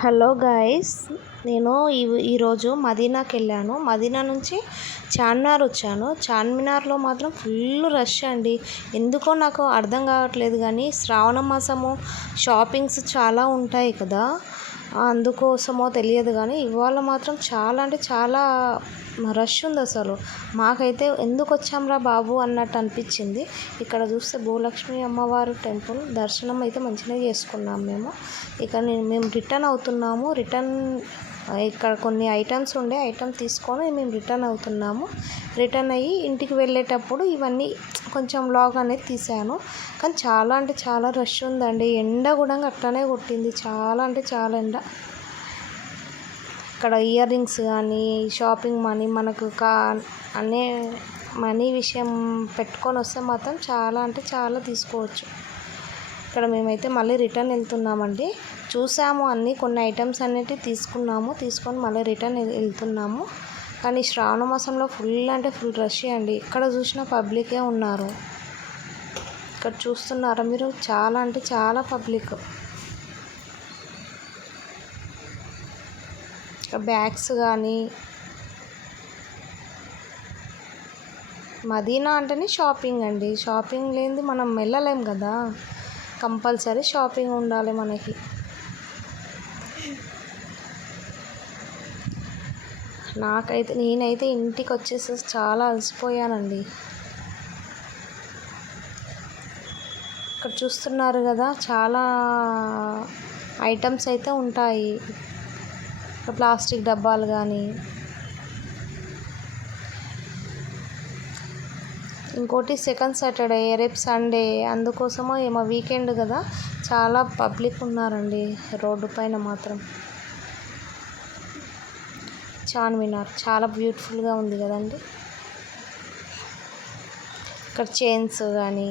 Hello guys నేను ఈ ఈరోజు మదీనాకి వెళ్ళాను మదీనా నుంచి చార్మినార్ వచ్చాను. చార్మినార్లో మాత్రం ఫుల్ రష్ అండి. ఎందుకో నాకు అర్థం కావట్లేదు కానీ శ్రావణ మాసము షాపింగ్స్ చాలా ఉంటాయి కదా. అందుకోసమో తెలియదు కానీ ఇవాళ మాత్రం చాలా అంటే చాలా రష్ ఉంది అసలు. మాకైతే ఎందుకు వచ్చాంరా బాబు అన్నట్టు అనిపించింది. ఇక్కడ చూస్తే భూలక్ష్మి అమ్మవారు టెంపుల్ దర్శనం అయితే మంచిగా చేసుకున్నాం మేము. ఇక నేను మేము రిటర్న్ అవుతున్నాము. రిటర్న్ ఇక్కడ కొన్ని ఐటమ్స్ ఉండే ఐటమ్ తీసుకొని మేము రిటర్న్ అవుతున్నాము. రిటర్న్ అయ్యి ఇంటికి వెళ్ళేటప్పుడు ఇవన్నీ కొంచెం లాగ్ అనేది తీసాను. కానీ చాలా అంటే చాలా రష్ ఉందండి. ఎండ కూడా అట్లనే కొట్టింది. చాలా అంటే చాలా ఎండ. ఇక్కడ ఇయర్ రింగ్స్ కానీ షాపింగ్ మనీ మనకు కా అనే మనీ విషయం పెట్టుకొని వస్తే మాత్రం చాలా అంటే చాలా తీసుకోవచ్చు. ఇక్కడ మేమైతే మళ్ళీ రిటర్న్ వెళ్తున్నామండి. చూసాము అన్నీ కొన్ని ఐటమ్స్ అనేవి తీసుకున్నాము. తీసుకొని మళ్ళీ రిటర్న్ వెళ్తున్నాము. కానీ శ్రావణ మాసంలో ఫుల్ అంటే ఫుల్ రష్ అండి. ఇక్కడ చూసిన పబ్లికే ఉన్నారు. ఇక్కడ చూస్తున్నారా మీరు? చాలా అంటే చాలా పబ్లిక్. బ్యాగ్స్ కానీ మదీనా అంటేనే షాపింగ్ అండి. షాపింగ్ లేనిది మనం వెళ్ళలేం కదా. కంపల్సరీ షాపింగ్ ఉండాలి మనకి. నాకైతే నేనైతే ఇంటికి వచ్చేసి చాలా అలసిపోయానండి. ఇక్కడ చూస్తున్నారు కదా చాలా ఐటమ్స్ అయితే ఉంటాయి. ప్లాస్టిక్ డబ్బాలు కానీ ఇంకోటి సెకండ్ సాటర్డే రేపు సండే అందుకోసమో ఏమో వీకెండ్ కదా. చాలా పబ్లిక్ ఉన్నారండి రోడ్డు పైన మాత్రం. చార్మినార్ చాలా బ్యూటిఫుల్గా ఉంది కదండి. ఇక్కడ చైన్స్ కానీ